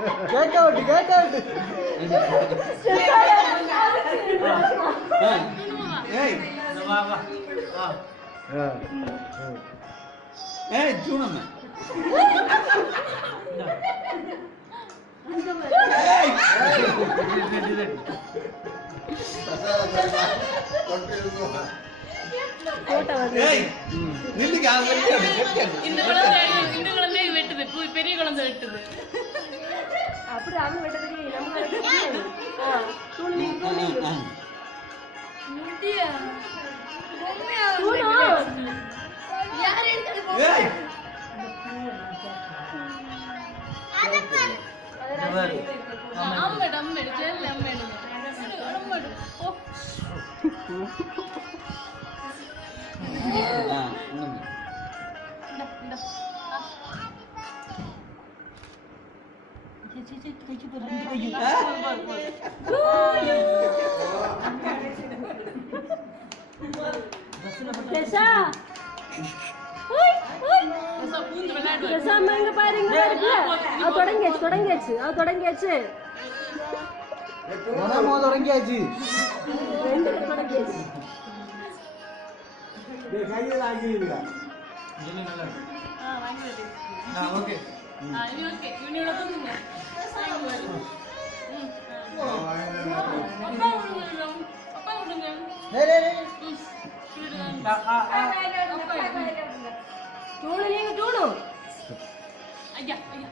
கேட்க விட்டு ஏய் வா வா ஏய் ஜூனம்மா ஏய் போட்டோ வந்து ஏய் நில்லுங்க இந்த குழந்தை வெட்டுது பெரிய குழந்தை வெட்டுது அப்படி அவன் வெட்ட தெரியும் நம்ம வெட்ட தெரியாது தூணு நீ தூணு முடியா தூணு யார் எடுத்து ஏய் அம்மேடு அம்மேடு செல்ல அம்மேடு அம்மேடு ஓ Desa. Oi, oi. Desa mangga paring paringla. Aw தொடங்கியாச்சு. மனமோ தொடங்கியாச்சு. ரெண்டு தொடங்கியாச்சு. டேய் கையில ஆகிடுடா. என்ன நல்லா இருக்கு வாங்கிடு ஓகே இது ஓகே இவனோட தூங்குங்க அப்பா விடுங்க டேய் தூணு நீங்க தூணு ஐயா ஐயா